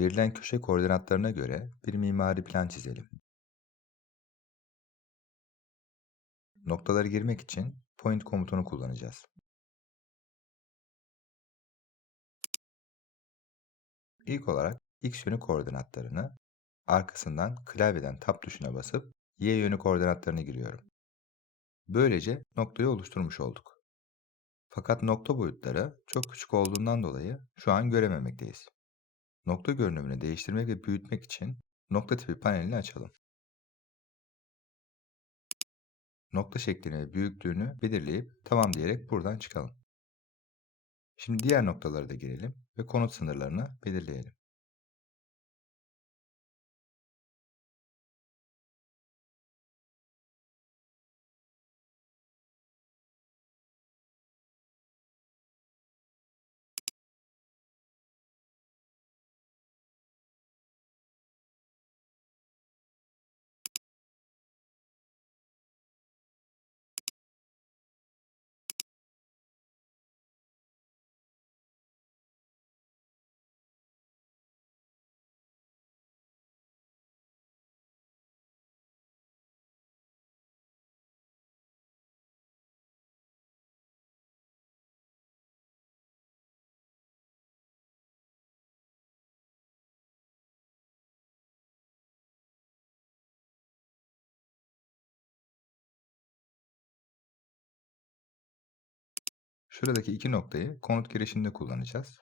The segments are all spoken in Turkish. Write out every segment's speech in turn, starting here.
Verilen köşe koordinatlarına göre bir mimari plan çizelim. Noktaları girmek için point komutunu kullanacağız. İlk olarak x yönü koordinatlarını, arkasından klavyeden tab tuşuna basıp y yönü koordinatlarını giriyorum. Böylece noktayı oluşturmuş olduk. Fakat nokta boyutları çok küçük olduğundan dolayı şu an görememekteyiz. Nokta görünümünü değiştirmek ve büyütmek için nokta tipi panelini açalım. Nokta şeklini ve büyüklüğünü belirleyip tamam diyerek buradan çıkalım. Şimdi diğer noktaları da girelim ve konut sınırlarını belirleyelim. Şuradaki iki noktayı konut girişinde kullanacağız.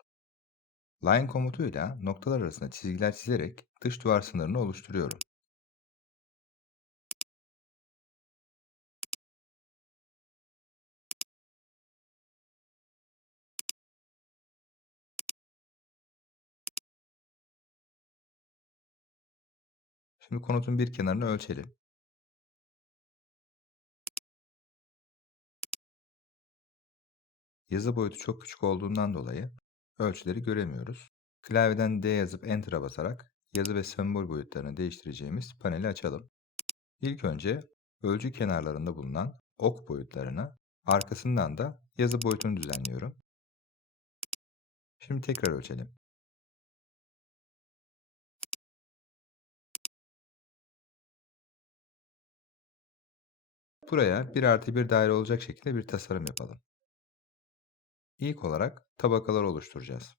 Line komutuyla noktalar arasında çizgiler çizerek dış duvar sınırını oluşturuyorum. Şimdi konutun bir kenarını ölçelim. Yazı boyutu çok küçük olduğundan dolayı ölçüleri göremiyoruz. Klavyeden D yazıp Enter'a basarak yazı ve sembol boyutlarını değiştireceğimiz paneli açalım. İlk önce ölçü kenarlarında bulunan ok boyutlarını, arkasından da yazı boyutunu düzenliyorum. Şimdi tekrar ölçelim. Buraya 1 artı 1 daire olacak şekilde bir tasarım yapalım. İlk olarak tabakalar oluşturacağız.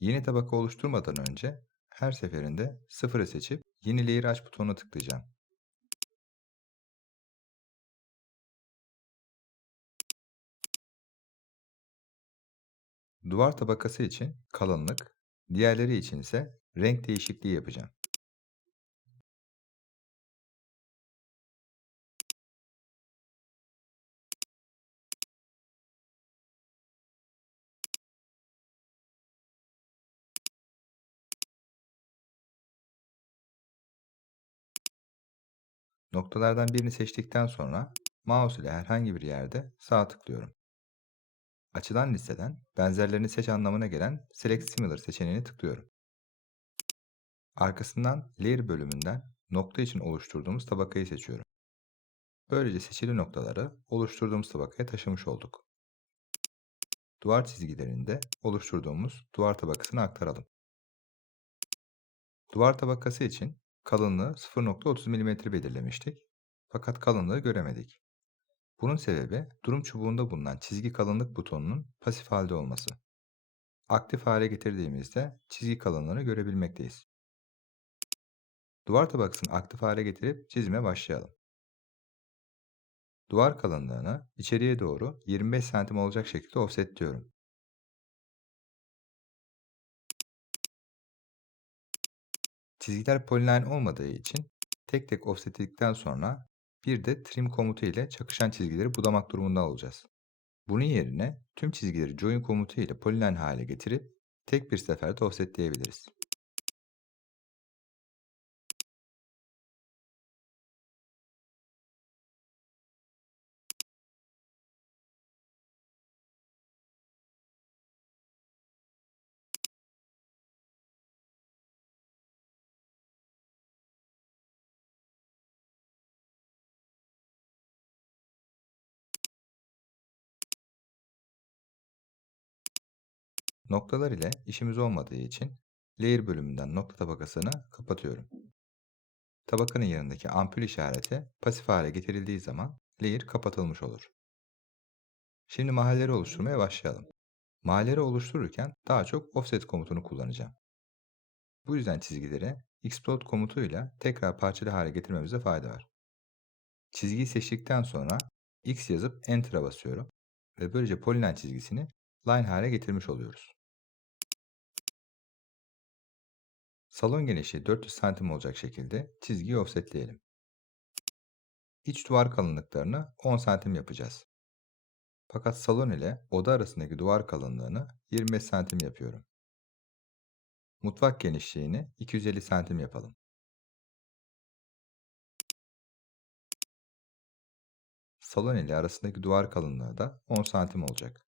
Yeni tabaka oluşturmadan önce her seferinde sıfırı seçip yeni layer aç butonuna tıklayacağım. Duvar tabakası için kalınlık, diğerleri için ise renk değişikliği yapacağım. Noktalardan birini seçtikten sonra mouse ile herhangi bir yerde sağ tıklıyorum. Açılan listeden benzerlerini seç anlamına gelen Select Similar seçeneğini tıklıyorum. Arkasından Layer bölümünden nokta için oluşturduğumuz tabakayı seçiyorum. Böylece seçili noktaları oluşturduğumuz tabakaya taşımış olduk. Duvar çizgilerinde oluşturduğumuz duvar tabakasını aktaralım. Duvar tabakası için kalınlığı 0.30 mm belirlemiştik. Fakat kalınlığı göremedik. Bunun sebebi durum çubuğunda bulunan çizgi kalınlık butonunun pasif halde olması. Aktif hale getirdiğimizde çizgi kalınlığını görebilmekteyiz. Duvar tabakasını aktif hale getirip çizime başlayalım. Duvar kalınlığını içeriye doğru 25 cm olacak şekilde offsetliyorum. Çizgiler polyline olmadığı için tek tek offsetledikten sonra bir de trim komutu ile çakışan çizgileri budamak durumunda olacağız. Bunun yerine tüm çizgileri join komutu ile polyline hale getirip tek bir seferde offsetleyebiliriz. Noktalar ile işimiz olmadığı için layer bölümünden nokta tabakasını kapatıyorum. Tabakanın yanındaki ampul işareti pasif hale getirildiği zaman layer kapatılmış olur. Şimdi mahalleri oluşturmaya başlayalım. Mahalleri oluştururken daha çok offset komutunu kullanacağım. Bu yüzden çizgileri explode komutuyla tekrar parçalı hale getirmemize fayda var. Çizgiyi seçtikten sonra x yazıp enter'a basıyorum ve böylece poliline çizgisini line hale getirmiş oluyoruz. Salon genişliği 400 cm olacak şekilde çizgiyi offsetleyelim. İç duvar kalınlıklarını 10 cm yapacağız. Fakat salon ile oda arasındaki duvar kalınlığını 25 cm yapıyorum. Mutfak genişliğini 250 cm yapalım. Salon ile arasındaki duvar kalınlığı da 10 cm olacak.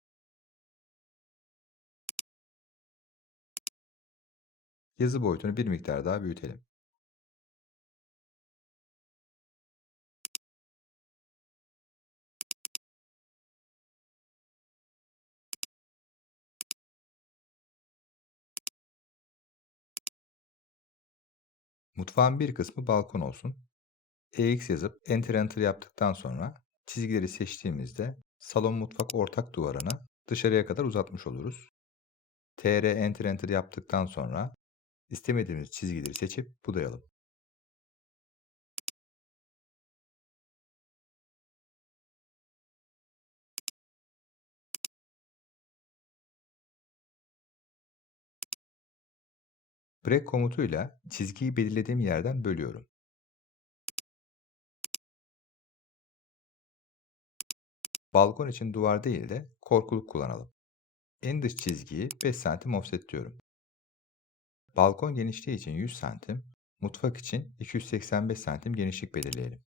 Yazı boyutunu bir miktar daha büyütelim. Mutfağın bir kısmı balkon olsun. EX yazıp Enter Enter yaptıktan sonra çizgileri seçtiğimizde salon mutfak ortak duvarını dışarıya kadar uzatmış oluruz. TR Enter Enter yaptıktan sonra istemediğimiz çizgileri seçip budayalım. Break komutuyla çizgiyi belirlediğim yerden bölüyorum. Balkon için duvar değil de korkuluk kullanalım. En dış çizgiyi 5 cm offsetliyorum. Balkon genişliği için 100 cm, mutfak için 285 cm genişlik belirleyelim.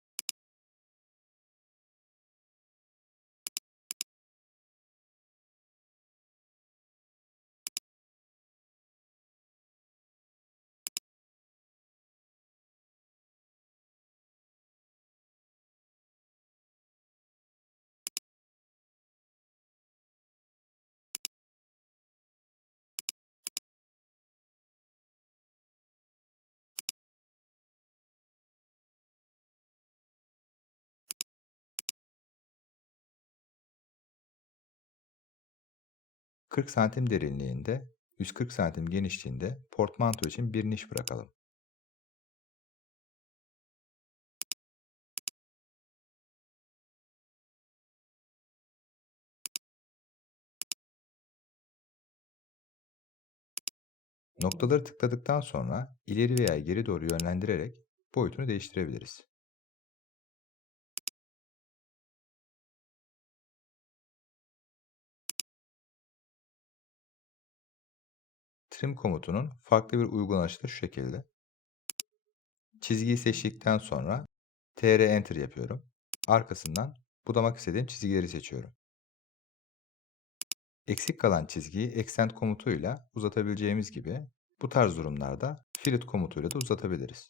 ...40 santim derinliğinde, 140 santim genişliğinde portmanto için bir niş bırakalım. Noktaları tıkladıktan sonra ileri veya geri doğru yönlendirerek boyutunu değiştirebiliriz. Trim komutunun farklı bir uygulanışı da şu şekilde. Çizgiyi seçtikten sonra TR Enter yapıyorum. Arkasından budamak istediğim çizgileri seçiyorum. Eksik kalan çizgiyi Extend komutuyla uzatabileceğimiz gibi bu tarz durumlarda Fillet komutuyla da uzatabiliriz.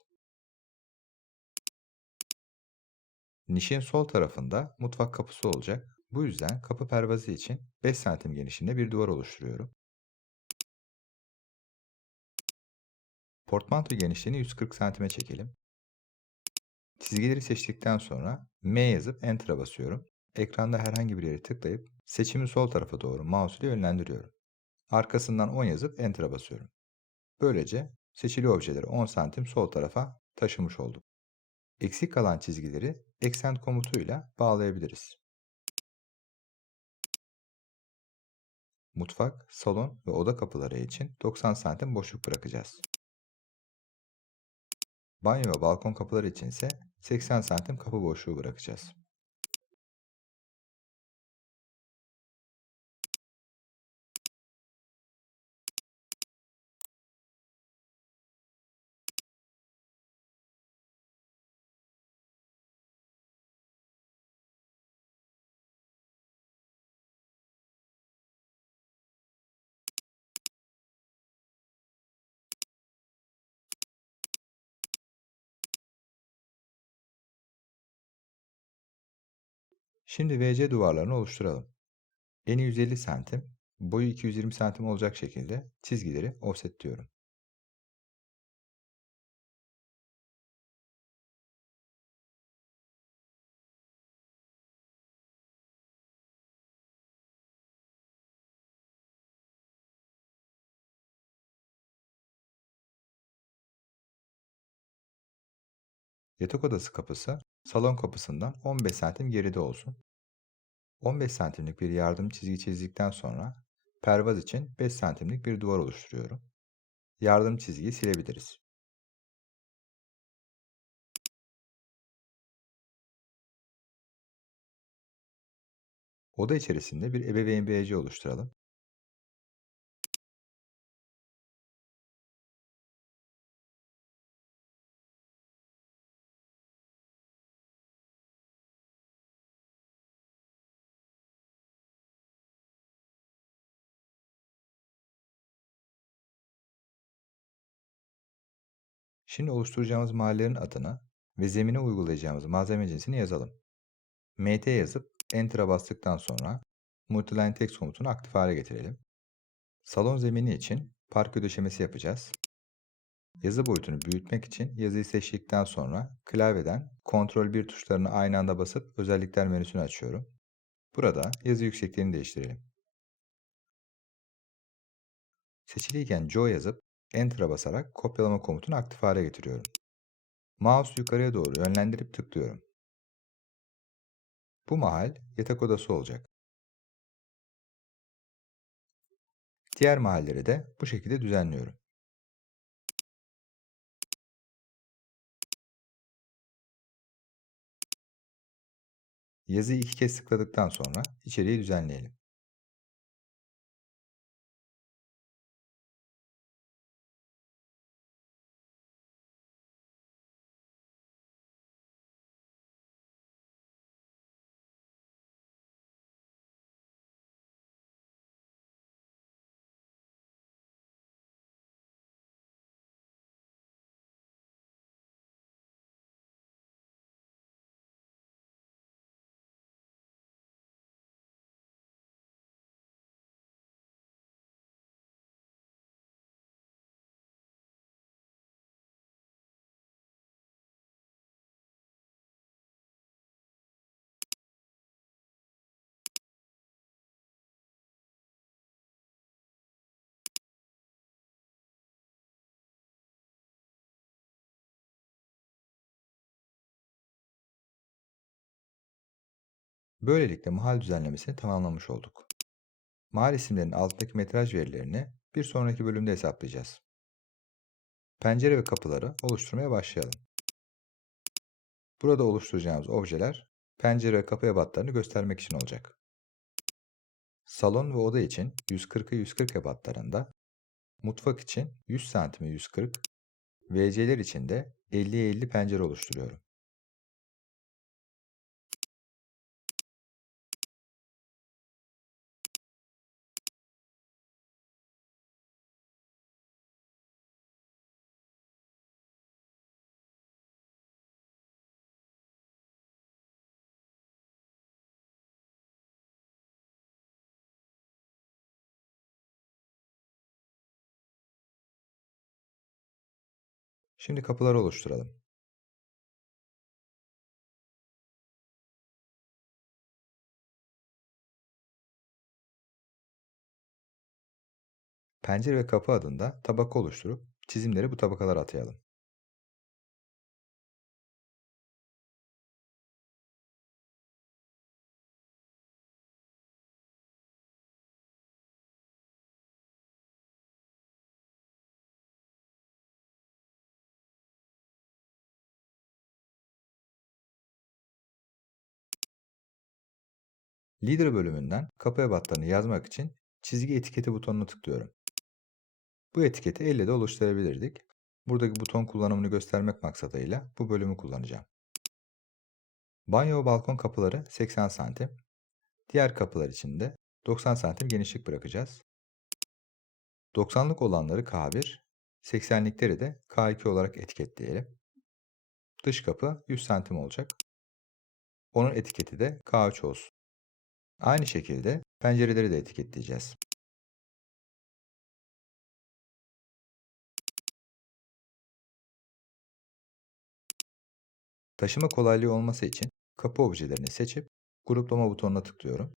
Nişin sol tarafında mutfak kapısı olacak. Bu yüzden kapı pervazı için 5 cm genişliğinde bir duvar oluşturuyorum. Portmanto genişliğini 140 cm'e çekelim. Çizgileri seçtikten sonra M yazıp Enter'a basıyorum. Ekranda herhangi bir yere tıklayıp seçimi sol tarafa doğru mouse ile yönlendiriyorum. Arkasından 10 yazıp Enter'a basıyorum. Böylece seçili objeleri 10 santim sol tarafa taşımış oldum. Eksik kalan çizgileri Extend komutuyla bağlayabiliriz. Mutfak, salon ve oda kapıları için 90 santim boşluk bırakacağız. Banyo ve balkon kapıları için ise 80 santim kapı boşluğu bırakacağız. Şimdi VC duvarlarını oluşturalım. Eni 150 santim, Boyu 220 santim olacak şekilde çizgileri offsetliyorum. Yatak odası kapısı salon kapısından 15 santim geride olsun. 15 santimlik bir yardım çizgi çizdikten sonra pervaz için 5 santimlik bir duvar oluşturuyorum. Yardım çizgiyi silebiliriz. Oda içerisinde bir ebeveyn BC oluşturalım. Şimdi oluşturacağımız mahallelerin adını ve zemine uygulayacağımız malzeme cinsini yazalım. MT yazıp Enter'a bastıktan sonra Multiline Text komutunu aktif hale getirelim. Salon zemini için parke döşemesi yapacağız. Yazı boyutunu büyütmek için yazıyı seçtikten sonra klavyeden Ctrl 1 tuşlarını aynı anda basıp özellikler menüsünü açıyorum. Burada yazı yüksekliğini değiştirelim. Seçiliyken Joe yazıp Enter'a basarak kopyalama komutunu aktif hale getiriyorum. Mouse yukarıya doğru yönlendirip tıklıyorum. Bu mahal yatak odası olacak. Diğer mahalleri de bu şekilde düzenliyorum. Yazıyı iki kez tıkladıktan sonra içeriği düzenleyelim. Böylelikle mahal düzenlemesini tamamlamış olduk. Mahal isimlerinin altındaki metraj verilerini bir sonraki bölümde hesaplayacağız. Pencere ve kapıları oluşturmaya başlayalım. Burada oluşturacağımız objeler pencere ve kapı ebatlarını göstermek için olacak. Salon ve oda için 140'ı 140 ebatlarında, mutfak için 100 cm'i 140, WC'ler için de 50'ye 50 pencere oluşturuyorum. Şimdi kapıları oluşturalım. Pencere ve kapı adında tabaka oluşturup çizimleri bu tabakalara atayalım. Leader bölümünden kapı ebatlarını yazmak için çizgi etiketi butonuna tıklıyorum. Bu etiketi elle de oluşturabilirdik. Buradaki buton kullanımını göstermek maksadıyla bu bölümü kullanacağım. Banyo balkon kapıları 80 santim. Diğer kapılar için de 90 santim genişlik bırakacağız. 90'lık olanları K1, 80'likleri de K2 olarak etiketleyelim. Dış kapı 100 santim olacak. Onun etiketi de K3 olsun. Aynı şekilde pencereleri de etiketleyeceğiz. Taşıma kolaylığı olması için kapı objelerini seçip gruplama butonuna tıklıyorum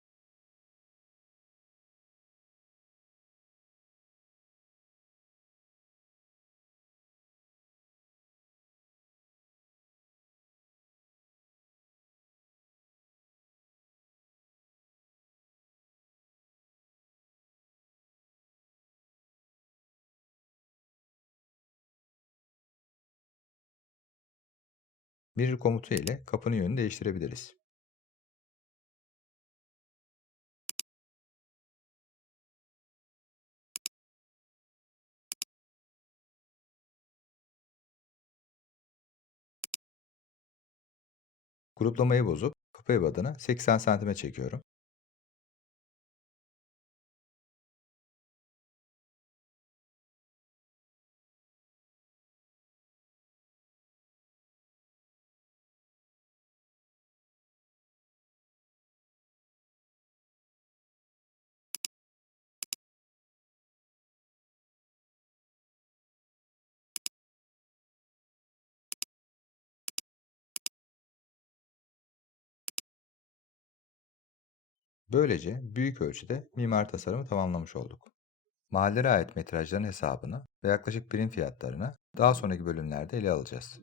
Mirror komutu ile kapının yönünü değiştirebiliriz. Gruplamayı bozup kapı ebadını 80 santime çekiyorum. Böylece büyük ölçüde mimari tasarımı tamamlamış olduk. Mahallelere ait metrajların hesabını ve yaklaşık birim fiyatlarını daha sonraki bölümlerde ele alacağız.